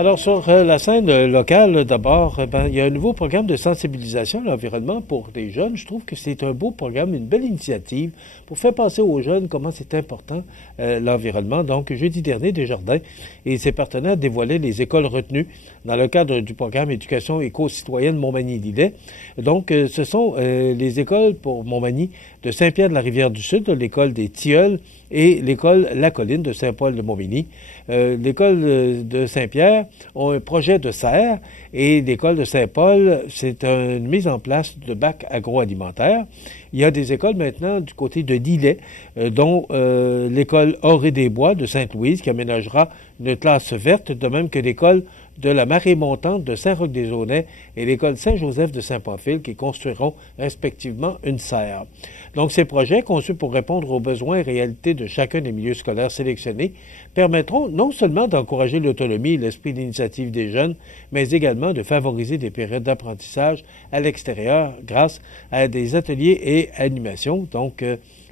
Alors, sur la scène locale, d'abord, il y a un nouveau programme de sensibilisation à l'environnement pour les jeunes. Je trouve que c'est un beau programme, une belle initiative pour faire passer aux jeunes comment c'est important l'environnement. Donc, jeudi dernier, Desjardins et ses partenaires dévoilaient les écoles retenues dans le cadre du programme Éducation éco-citoyenne Montmagny-Lillet. Donc, ce sont les écoles pour Montmagny de Saint-Pierre-de-la-Rivière-du-Sud, l'école des Tilleuls et l'école La Colline de Saint-Paul-de-Montmagny. L'école de Saint-Pierre ont un projet de serre et l'école de Saint-Paul, c'est une mise en place de bacs agroalimentaires. Il y a des écoles maintenant du côté de Lillet, dont l'école Orée-des-Bois de Sainte-Louise qui aménagera une classe verte, de même que l'école de la marée montante de Saint-Roch-des-Aunais et l'école Saint-Joseph de Saint-Pamphile qui construiront respectivement une serre. Donc, ces projets, conçus pour répondre aux besoins et réalités de chacun des milieux scolaires sélectionnés, permettront non seulement d'encourager l'autonomie et l'esprit d'initiative des jeunes, mais également de favoriser des périodes d'apprentissage à l'extérieur grâce à des ateliers et animations. Donc,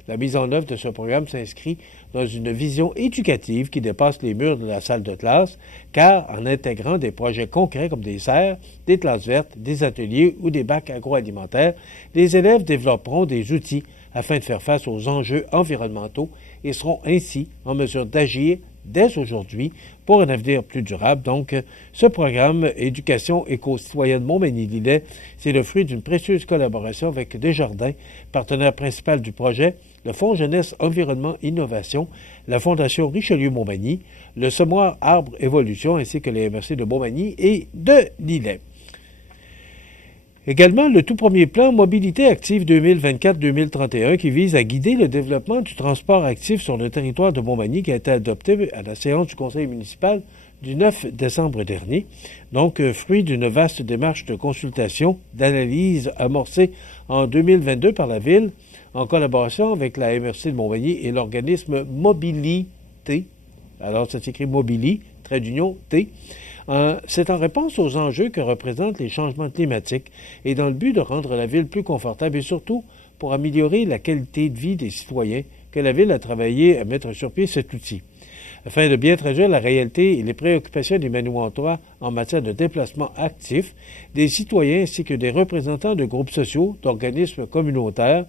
la mise en œuvre de ce programme s'inscrit dans une vision éducative qui dépasse les murs de la salle de classe, car en intégrant des projets concrets comme des serres, des classes vertes, des ateliers ou des bacs agroalimentaires, les élèves développeront des outils afin de faire face aux enjeux environnementaux et seront ainsi en mesure d'agir dès aujourd'hui pour un avenir plus durable. Donc, ce programme Éducation éco-citoyenne Montmagny-Lillet, c'est le fruit d'une précieuse collaboration avec Desjardins, partenaire principal du projet, le Fonds Jeunesse Environnement Innovation, la Fondation Richelieu-Montmagny, le Semoir Arbre Évolution ainsi que les MRC de Montmagny et de Lillet. Également, le tout premier plan Mobilité active 2024-2031 qui vise à guider le développement du transport actif sur le territoire de Montmagny qui a été adopté à la séance du conseil municipal du 9 décembre dernier. Donc, fruit d'une vaste démarche de consultation, d'analyse amorcée en 2022 par la Ville en collaboration avec la MRC de Montmagny et l'organisme Mobilité. Alors, ça s'écrit Mobili, trait d'union, T. C'est en réponse aux enjeux que représentent les changements climatiques et dans le but de rendre la ville plus confortable et surtout pour améliorer la qualité de vie des citoyens que la ville a travaillé à mettre sur pied cet outil. Afin de bien traduire la réalité et les préoccupations des Manouantois en matière de déplacement actif, des citoyens ainsi que des représentants de groupes sociaux, d'organismes communautaires,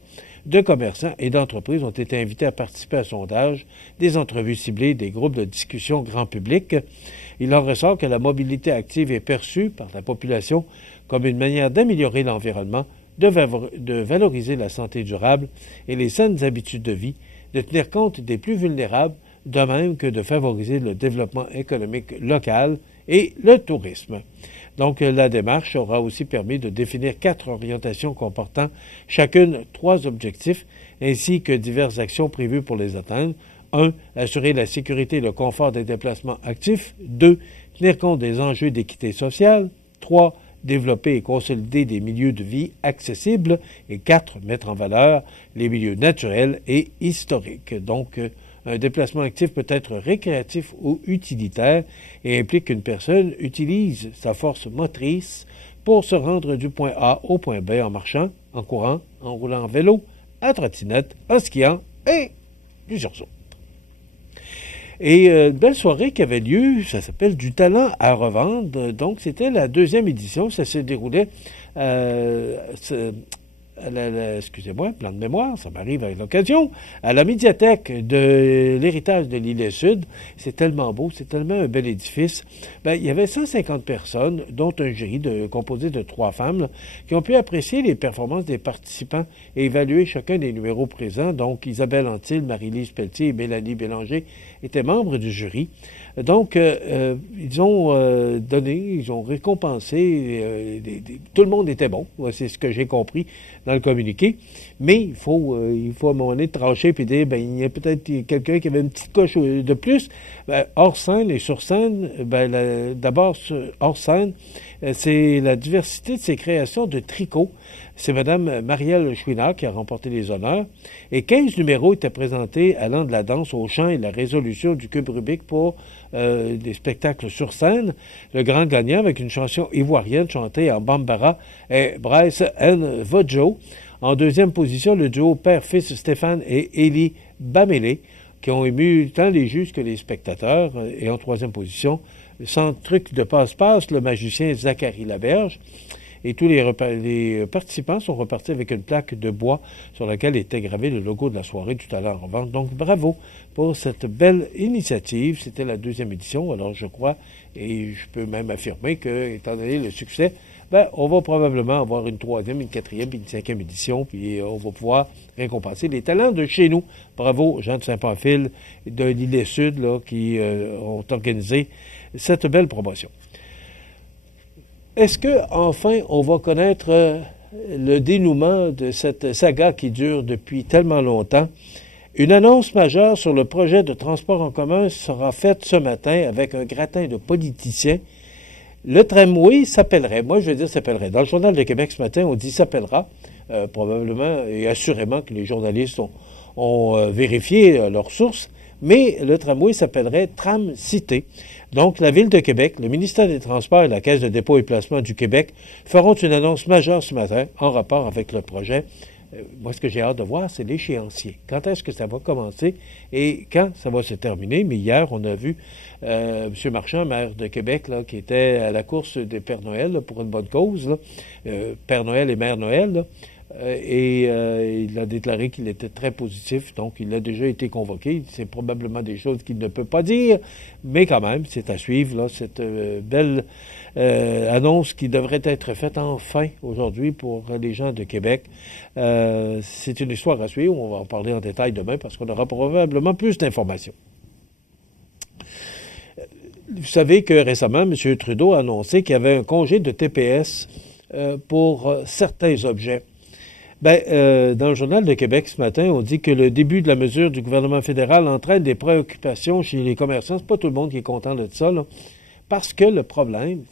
de commerçants et d'entreprises ont été invités à participer à sondage, des entrevues ciblées, des groupes de discussion grand public. Il en ressort que la mobilité active est perçue par la population comme une manière d'améliorer l'environnement, de valoriser la santé durable et les saines habitudes de vie, de tenir compte des plus vulnérables, de même que de favoriser le développement économique local et le tourisme. Donc, la démarche aura aussi permis de définir 4 orientations comportant chacune 3 objectifs, ainsi que diverses actions prévues pour les atteindre. 1. Assurer la sécurité et le confort des déplacements actifs. 2. Tenir compte des enjeux d'équité sociale. 3. Développer et consolider des milieux de vie accessibles. Et 4. Mettre en valeur les milieux naturels et historiques. Donc, un déplacement actif peut être récréatif ou utilitaire et implique qu'une personne utilise sa force motrice pour se rendre du point A au point B en marchant, en courant, en roulant en vélo, à trottinette, en skiant et plusieurs autres. Et une belle soirée qui avait lieu, ça s'appelle Du talent à revendre. Donc, c'était la 2e édition. Ça se déroulait excusez-moi, plan de mémoire, ça m'arrive à l'occasion, à la médiathèque de l'héritage de l'Île Sud. C'est tellement beau, c'est tellement un bel édifice. Il y avait 150 personnes, dont un jury composé de 3 femmes, là, qui ont pu apprécier les performances des participants et évaluer chacun des numéros présents. Donc, Isabelle Antil, Marie-Lise Pelletier et Mélanie Bélanger étaient membres du jury. Donc, ils ont ils ont récompensé, tout le monde était bon, c'est ce que j'ai compris dans le communiqué, mais il faut à un moment donné trancher et dire, il y a peut-être quelqu'un qui avait une petite coche de plus. Hors scène et sur scène, d'abord, hors scène, c'est la diversité de ses créations de tricot. C'est Mme Marielle Chouinard qui a remporté les honneurs. Et 15 numéros étaient présentés allant de la danse au chant et la résolution du cube Rubik pour des spectacles sur scène. Le grand gagnant, avec une chanson ivoirienne chantée en bambara, est Bryce N. Vodjo. En 2e position, le duo père-fils Stéphane et Élie Bamélé, qui ont ému tant les juges que les spectateurs. Et en 3e position, sans truc de passe-passe, le magicien Zachary Laberge. Et tous les participants sont repartis avec une plaque de bois sur laquelle était gravé le logo de la soirée tout à l'heure en vente. Donc, bravo pour cette belle initiative. C'était la 2e édition, alors je crois, et je peux même affirmer que, étant donné le succès, on va probablement avoir une 3e, une 4e, puis une 5e édition, puis on va pouvoir récompenser les talents de chez nous. Bravo aux gens de Saint-Pamphile et de l'Île-Sud là, qui ont organisé cette belle promotion. Est-ce que enfin on va connaître le dénouement de cette saga qui dure depuis tellement longtemps? Une annonce majeure sur le projet de transport en commun sera faite ce matin avec un gratin de politiciens. Le tramway s'appellerait, moi je veux dire s'appellerait. Dans le Journal de Québec ce matin, on dit s'appellera, probablement et assurément que les journalistes ont vérifié leurs sources, mais le tramway s'appellerait Tram-Cité. Donc, la Ville de Québec, le ministère des Transports et la Caisse de dépôt et placement du Québec feront une annonce majeure ce matin en rapport avec le projet. Moi, ce que j'ai hâte de voir, c'est l'échéancier. Quand est-ce que ça va commencer et quand ça va se terminer? Mais hier, on a vu M. Marchand, maire de Québec, là, qui était à la course des Pères Noël là, pour une bonne cause, là, Père Noël et Mère Noël, là, il a déclaré qu'il était très positif, donc il a déjà été convoqué. C'est probablement des choses qu'il ne peut pas dire, mais quand même, c'est à suivre, là, cette belle annonce qui devrait être faite enfin aujourd'hui pour les gens de Québec. C'est une histoire à suivre, on va en parler en détail demain parce qu'on aura probablement plus d'informations. Vous savez que récemment, M. Trudeau a annoncé qu'il y avait un congé de TPS pour certains objets. Dans le Journal de Québec ce matin, on dit que le début de la mesure du gouvernement fédéral entraîne des préoccupations chez les commerçants. C'est pas tout le monde qui est content de ça, là. Parce que le problème,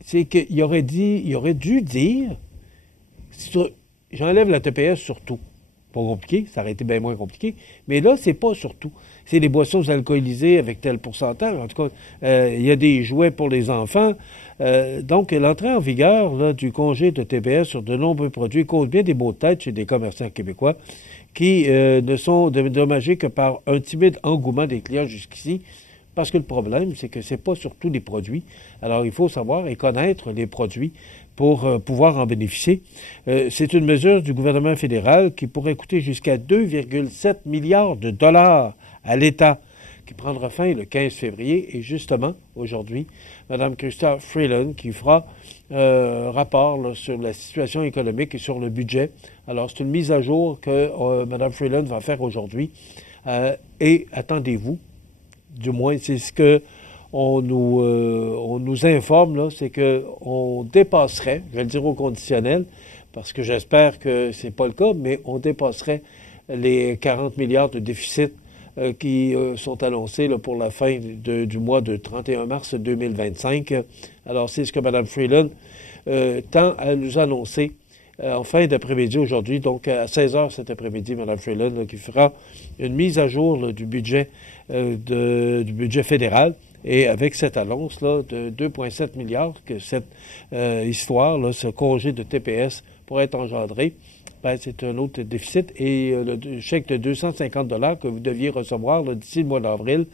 c'est qu'il aurait dû dire, j'enlève la TPS sur tout. Pas compliqué, ça aurait été bien moins compliqué. Mais là, c'est pas sur tout. C'est les boissons alcoolisées avec tel pourcentage. En tout cas, il y a des jouets pour les enfants. Donc, l'entrée en vigueur là, du congé de TPS sur de nombreux produits cause bien des maux de tête chez des commerçants québécois qui ne sont dédommagés que par un timide engouement des clients jusqu'ici. Parce que le problème, c'est que c'est pas sur tous les produits. Alors, il faut savoir et connaître les produits pour pouvoir en bénéficier. C'est une mesure du gouvernement fédéral qui pourrait coûter jusqu'à 2,7 milliards de dollars à l'État, qui prendra fin le 15 février. Et justement, aujourd'hui, Mme Chrystia Freeland qui fera un rapport là, sur la situation économique et sur le budget. Alors, c'est une mise à jour que Mme Freeland va faire aujourd'hui. Et attendez-vous, du moins, c'est ce que on nous informe, là, c'est qu'on dépasserait, je vais le dire au conditionnel, parce que j'espère que c'est pas le cas, mais on dépasserait les 40 milliards de déficit qui sont annoncés là, pour la fin du mois de 31 mars 2025. Alors, c'est ce que Mme Freeland tend à nous annoncer en fin d'après-midi aujourd'hui, donc à 16h cet après-midi, Mme Freeland là, qui fera une mise à jour là, du budget fédéral. Et avec cette annonce-là de 2,7 milliards que cette histoire, là, ce congé de TPS pourrait être engendré, c'est un autre déficit. Et le chèque de 250 $ que vous deviez recevoir d'ici le mois d'avril,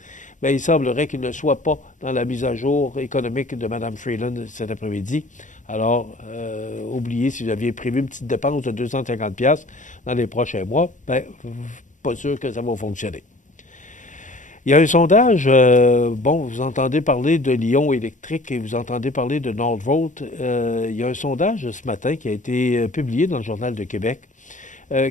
il semblerait qu'il ne soit pas dans la mise à jour économique de Mme Freeland cet après-midi. Alors, oubliez si vous aviez prévu une petite dépense de 250 $ dans les prochains mois, pas sûr que ça va fonctionner. Il y a un sondage, vous entendez parler de Lyon électrique et vous entendez parler de Nordvolt. Il y a un sondage ce matin qui a été publié dans le Journal de Québec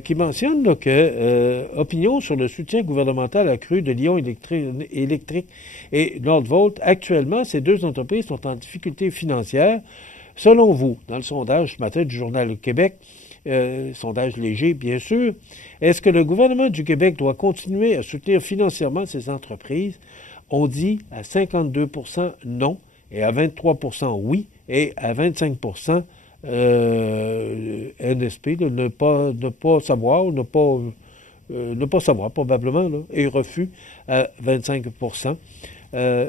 qui mentionne là, que opinion sur le soutien gouvernemental accru de Lyon électrique et Nordvolt. Actuellement, ces deux entreprises sont en difficulté financière. Selon vous, dans le sondage ce matin du Journal de Québec, sondage léger, bien sûr. Est-ce que le gouvernement du Québec doit continuer à soutenir financièrement ces entreprises? On dit à 52 % non, et à 23 % oui, et à 25 % NSP, là, ne pas savoir, ne pas savoir probablement, là, et refus à 25 %.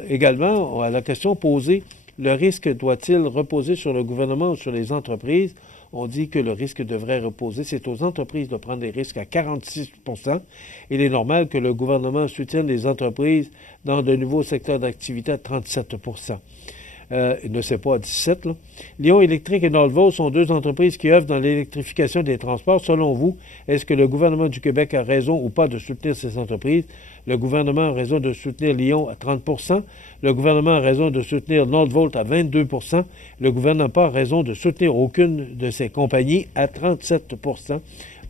Également, à la question posée, le risque doit-il reposer sur le gouvernement ou sur les entreprises? on dit que le risque devrait reposer. C'est aux entreprises de prendre des risques à 46 %. Il est normal que le gouvernement soutienne les entreprises dans de nouveaux secteurs d'activité à 37 %. Il ne sait pas à 17, là. Lion Électrique et Nordvolt sont deux entreprises qui œuvrent dans l'électrification des transports. Selon vous, est-ce que le gouvernement du Québec a raison ou pas de soutenir ces entreprises? Le gouvernement a raison de soutenir Lion à 30 %. Le gouvernement a raison de soutenir Nordvolt à 22 %. Le gouvernement n'a pas raison de soutenir aucune de ces compagnies à 37 %.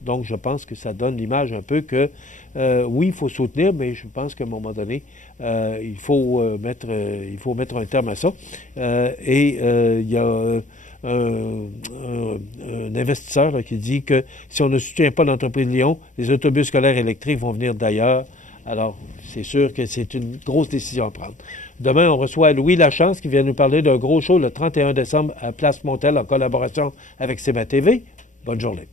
Donc, je pense que ça donne l'image un peu que, oui, il faut soutenir, mais je pense qu'à un moment donné, il faut mettre un terme à ça. Il y a un investisseur là, qui dit que si on ne soutient pas l'entreprise Lion, les autobus scolaires électriques vont venir d'ailleurs. Alors, c'est sûr que c'est une grosse décision à prendre. Demain, on reçoit Louis Lachance qui vient nous parler d'un gros show le 31 décembre à Place Montel en collaboration avec CBA TV. Bonne journée.